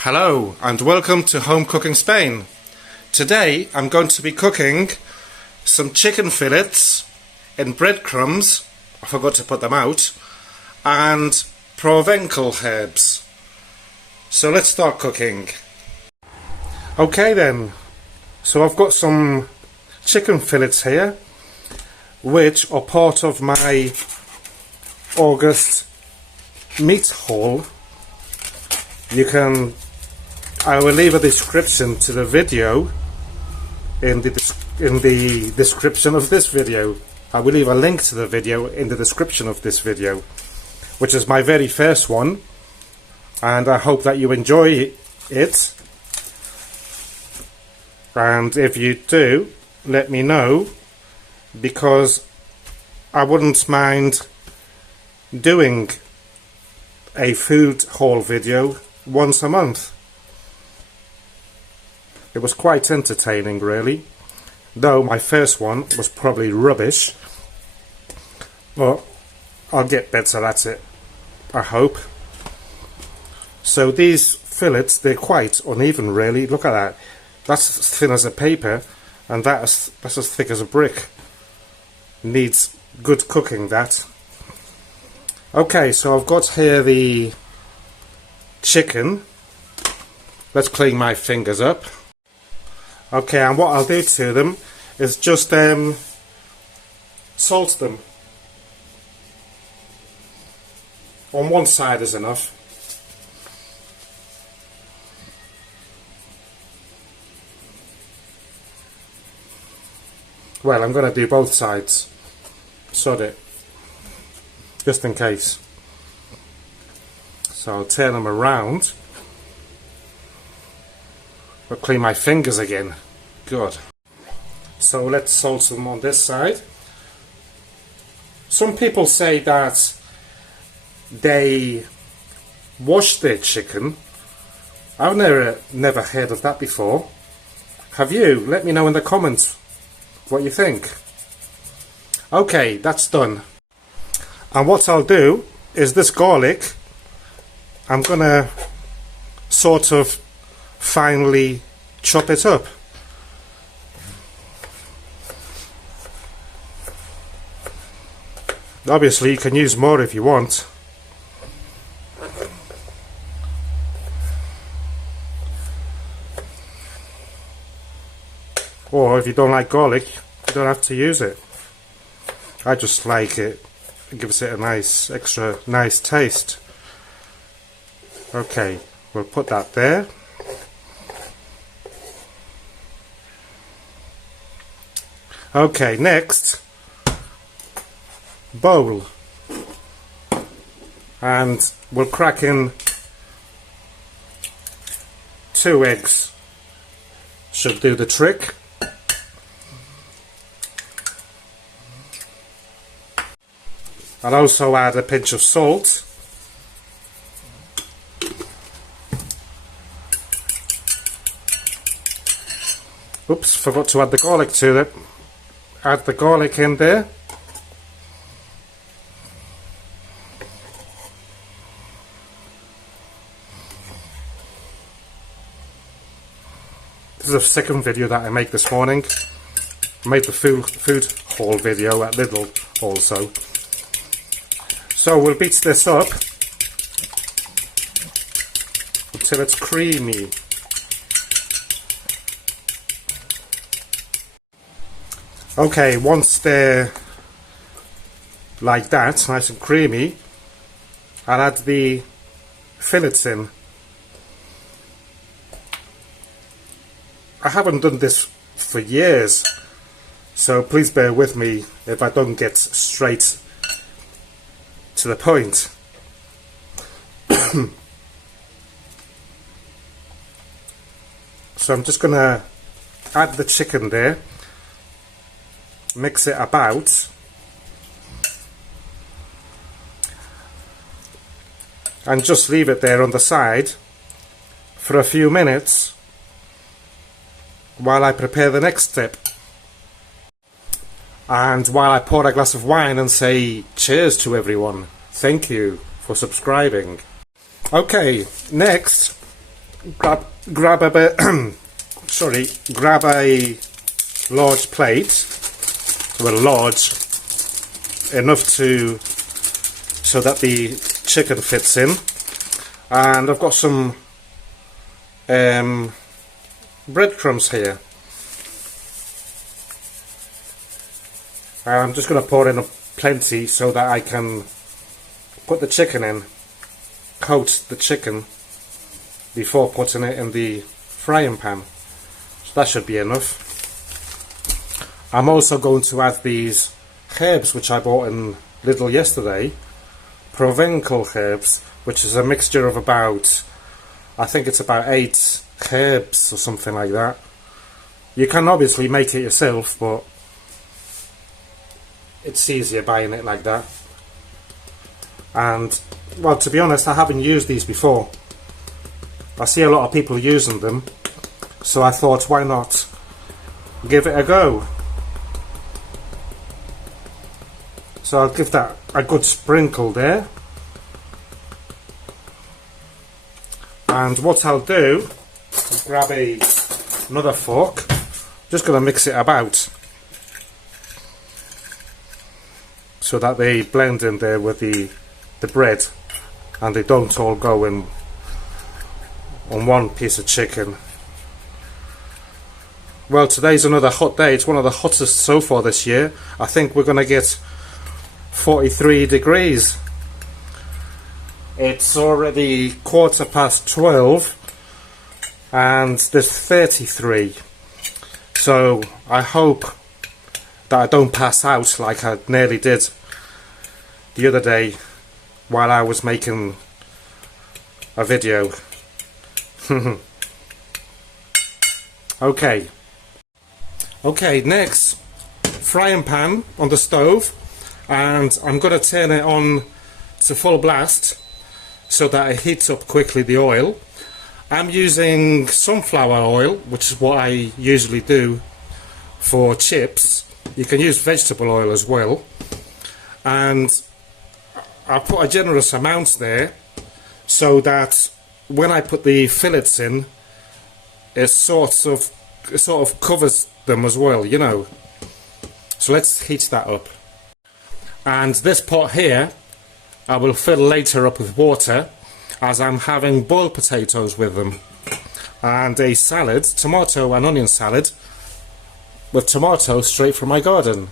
Hello and welcome to Home Cooking Spain. Today I'm going to be cooking some chicken fillets in breadcrumbs, I forgot to put them out, and Provencal herbs. So let's start cooking. Okay then, so I've got some chicken fillets here which are part of my August meat haul. I will leave a description to the video in the description of this video. I will leave a link to the video in the description of this video, which is my very first one, and I hope that you enjoy it. And if you do, let me know, because I wouldn't mind doing a food haul video once a month. It was quite entertaining, really, though my first one was probably rubbish, but I'll get better at it, I hope. So these fillets, they're quite uneven, really. Look at that. That's as thin as a paper, and that's as thick as a brick. Needs good cooking, that. Okay, so I've got here the chicken. Let's clean my fingers up. Okay, and what I'll do to them is just salt them. On one side is enough. Well, I'm going to do both sides. Sod it. Just in case. So I'll turn them around. I'll clean my fingers again. Good. So let's salt them on this side. Some people say that they wash their chicken. I've never heard of that before. Have you? Let me know in the comments what you think. Okay, that's done. And what I'll do is this garlic, I'm gonna sort of finely chop it up. Obviously you can use more if you want. Or if you don't like garlic, you don't have to use it. I just like it. It gives it a nice, extra nice taste. Okay, we'll put that there. Okay, next, bowl. And we'll crack in 2 eggs. Should do the trick. I'll also add a pinch of salt. Oops, forgot to add the garlic to it. Add the garlic in there. This is the second video that I make this morning. I made the food haul video at Lidl also. So we'll beat this up until it's creamy. Okay, once they're like that, nice and creamy, I'll add the fillets in. I haven't done this for years, so please bear with me if I don't get straight to the point. So I'm just gonna add the chicken there, mix it about, and just leave it there on the side for a few minutes while I prepare the next step. And while I pour a glass of wine and say cheers to everyone. Thank you for subscribing. Okay, next grab a bit, sorry, grab a large plate, well, large enough so that the chicken fits in, and I've got some breadcrumbs here, and I'm just going to pour in plenty so that I can put the chicken in, coat the chicken before putting it in the frying pan. So that should be enough. I'm also going to add these herbs which I bought in Lidl yesterday, Provencal Herbs, which is a mixture of about, I think it's about 8 herbs or something like that. You can obviously make it yourself, but it's easier buying it like that. And, well, to be honest, I haven't used these before. I see a lot of people using them, so I thought, why not give it a go? So I'll give that a good sprinkle there. And what I'll do is grab another fork, just going to mix it about so that they blend in there with the bread and they don't all go in on one piece of chicken. Well, today's another hot day. It's one of the hottest so far this year. I think we're going to get 43 degrees. It's already 12:15 and there's 33. So I hope that I don't pass out like I nearly did the other day while I was making a video. Okay, next, frying pan on the stove, and I'm going to turn it on to full blast so that it heats up quickly the oil. I'm using sunflower oil, which is what I usually do for chips. You can use vegetable oil as well, and I'll put a generous amount there so that when I put the fillets in, it sort of covers them as well, you know. So let's heat that up. And this pot here I will fill later up with water, as I'm having boiled potatoes with them, and a salad, tomato and onion salad with tomatoes straight from my garden.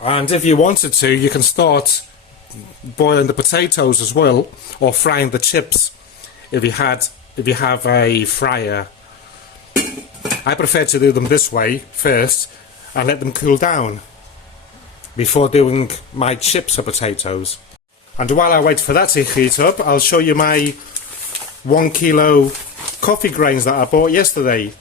And if you wanted to, you can start boiling the potatoes as well, or frying the chips if you have a fryer. I prefer to do them this way first and let them cool down before doing my chips or potatoes. And while I wait for that to heat up, I'll show you my 1 kilo coffee grains that I bought yesterday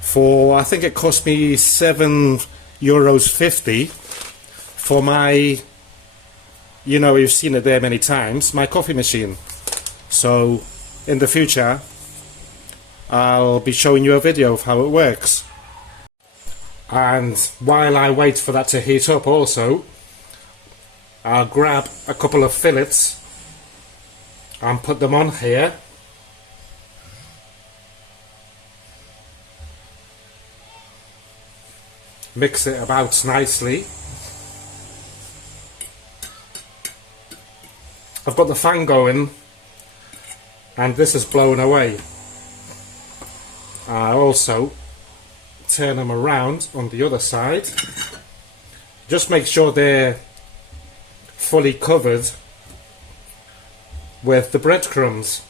for, I think it cost me €7.50 for my, you know, you've seen it there many times, my coffee machine. So in the future I'll be showing you a video of how it works. And while I wait for that to heat up also, I'll grab a couple of fillets and put them on here. Mix it about nicely. I've got the fan going and this is blowing away. I also turn them around on the other side. Just make sure they're fully covered with the breadcrumbs.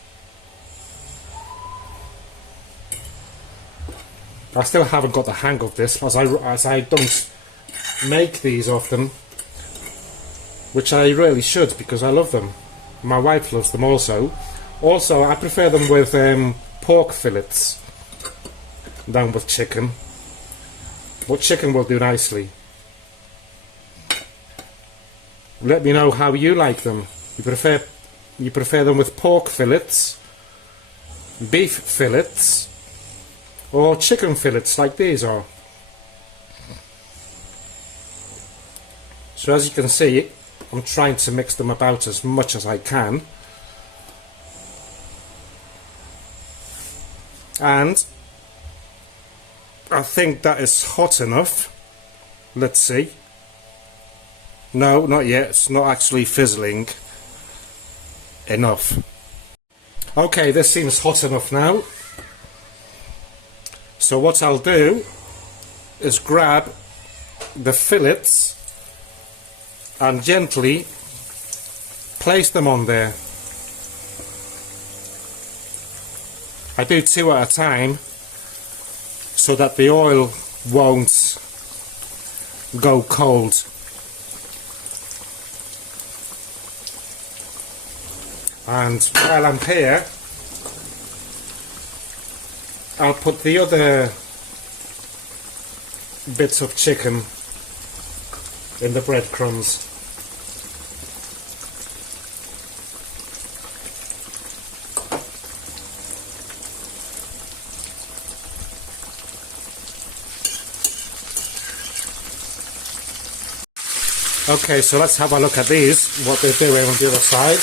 I still haven't got the hang of this, as I don't make these often, which I really should, because I love them. My wife loves them also. Also, I prefer them with pork fillets than with chicken, but chicken will do nicely. Let me know how you like them. You prefer them with pork fillets, beef fillets, or chicken fillets like these are. So as you can see, I'm trying to mix them about as much as I can. And I think that is hot enough. Let's see. No, not yet. It's not actually fizzling enough. Okay, this seems hot enough now. So what I'll do is grab the fillets and gently place them on there. I do 2 at a time so that the oil won't go cold. And while I'm here, I'll put the other bits of chicken in the breadcrumbs. Okay, so let's have a look at these, what they're doing on the other side.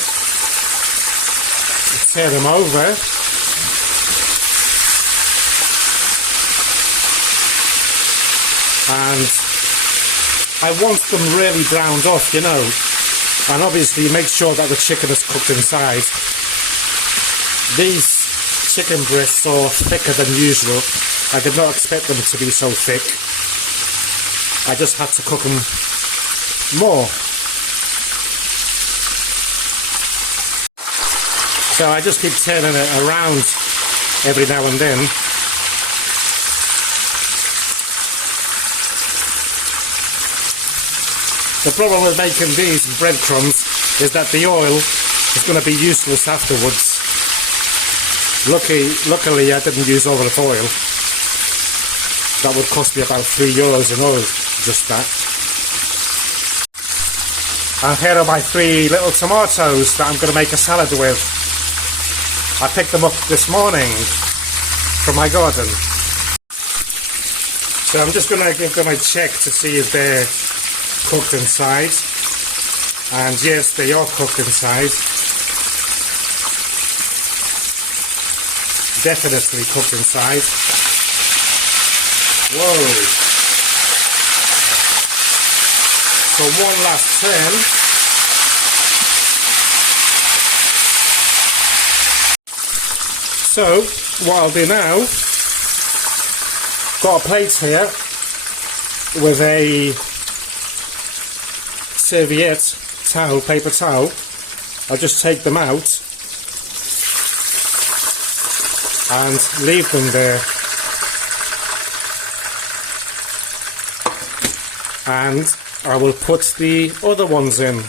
Tear them over. And I want them really browned off, you know. And obviously make sure that the chicken is cooked inside. These chicken breasts are thicker than usual. I did not expect them to be so thick. I just had to cook them more. So I just keep turning it around every now and then. The problem with making these breadcrumbs is that the oil is going to be useless afterwards. Luckily I didn't use olive oil. That would cost me about €3 in oil, just that. And here are my 3 little tomatoes that I'm going to make a salad with. I picked them up this morning from my garden. So I'm just going to give them a check to see if they're cooked inside. And yes, they are cooked inside. Definitely cooked inside. Whoa. So one last turn. So what I'll do now, got a plate here with a serviette towel, paper towel. I'll just take them out and leave them there. And I will put the other ones in.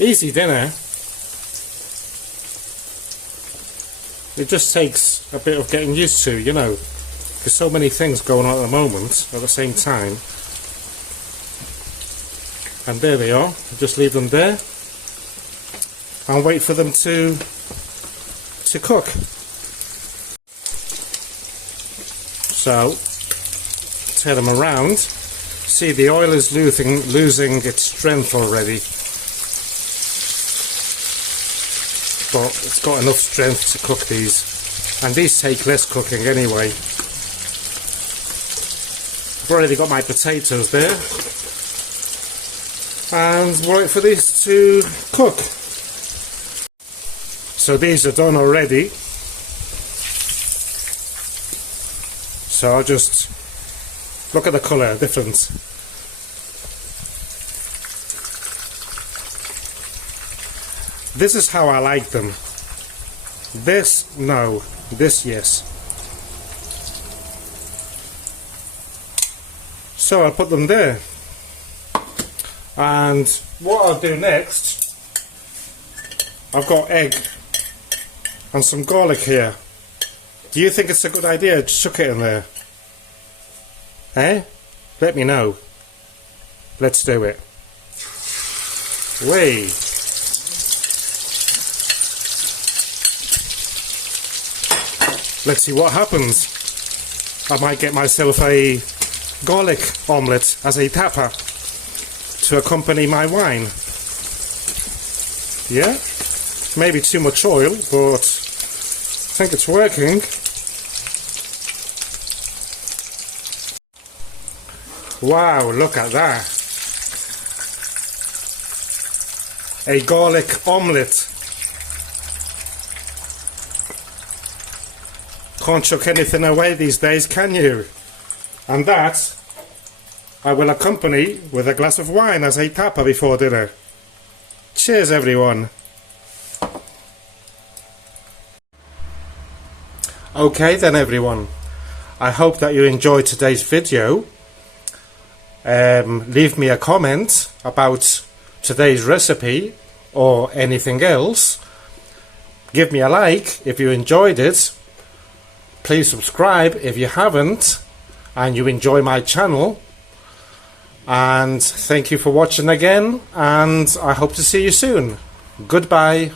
Easy dinner. It just takes a bit of getting used to, you know. There's so many things going on at the moment at the same time. And there they are. Just leave them there and wait for them to cook. So turn them around. See, the oil is losing its strength already. But it's got enough strength to cook these, and these take less cooking anyway. I've already got my potatoes there, and wait for these to cook. So these are done already, so I'll just look at the colour difference. This is how I like them. This, no. This, yes. So I'll put them there. And what I'll do next, I've got egg and some garlic here. Do you think it's a good idea to chuck it in there? Eh? Let me know. Let's do it. Wait. Let's see what happens. I might get myself a garlic omelette as a tapper to accompany my wine. Yeah, maybe too much oil, but I think it's working. Wow, look at that. A garlic omelette. Can't chuck anything away these days, can you? And that I will accompany with a glass of wine as a tapa before dinner. Cheers, everyone. Okay then, everyone. I hope that you enjoyed today's video. Leave me a comment about today's recipe or anything else. Give me a like if you enjoyed it. Please subscribe if you haven't and you enjoy my channel. And thank you for watching again, and I hope to see you soon. Goodbye.